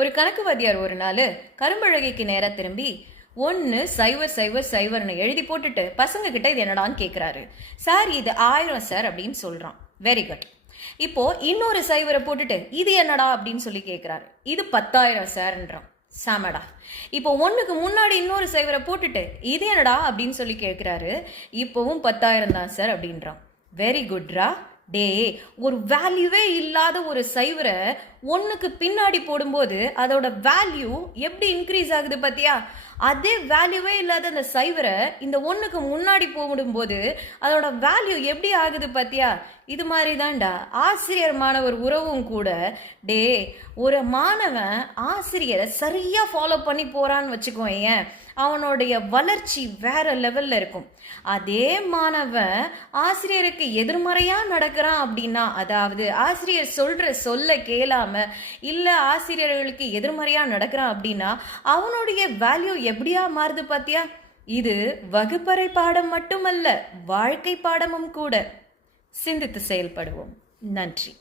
ஒரு கணக்கு வாத்தியார் ஒரு நாள் கரும்பழகிக்கு நேரா திரும்பி 1000 எழுதி போட்டுட்டு பசங்க கிட்ட இது என்னடான்னு கேட்குறாரு. சார் இது 1000 சார் அப்படின்னு சொல்றான். Very good. இப்போ இன்னொரு சைவரை போட்டுட்டு இது என்னடா அப்படின்னு சொல்லி கேட்குறாரு. இது 10,000 சார்ன்றான். சாமடா. இப்போ ஒன்றுக்கு முன்னாடி இன்னொரு சைவரை போட்டுட்டு இது என்னடா அப்படின்னு சொல்லி கேட்குறாரு. இப்போவும் 10,000 தான் சார் அப்படின்றான். வெரி குட்ரா. டே, ஒரு வேல்யூவே இல்லாத ஒரு சைவரை ஒன்றுக்கு பின்னாடி போடும்போது அதோட வேல்யூ எப்படி இன்க்ரீஸ் ஆகுது பார்த்தியா? அதே வேல்யூவே இல்லாத அந்த சைவரை இந்த ஒன்றுக்கு முன்னாடி போடும்போது அதோட வேல்யூ எப்படி ஆகுது பார்த்தியா? இது மாதிரி தான்டா ஆசிரியர் மாணவர் உறவும் கூட. டே, ஒரு மாணவன் ஆசிரியரை சரியாக ஃபாலோ பண்ணி போகிறான்னு வச்சுக்கோ, ஏன் அவனுடைய வளர்ச்சி வேற லெவல்ல இருக்கும். அதே மாணவன் ஆசிரியருக்கு எதிர்மறையா நடக்கிறான் அப்படின்னா, அதாவது ஆசிரியர் சொல்ல கேளாம இல்ல ஆசிரியர்களுக்கு எதிர்மறையா நடக்கிறான் அப்படின்னா அவனுடைய வேல்யூ எப்படியா மாறுது பாத்தியா? இது வகுப்பறை பாடம் மட்டுமல்ல, வாழ்க்கை பாடமும் கூட. சிந்தித்து செயல்படுவோம். நன்றி.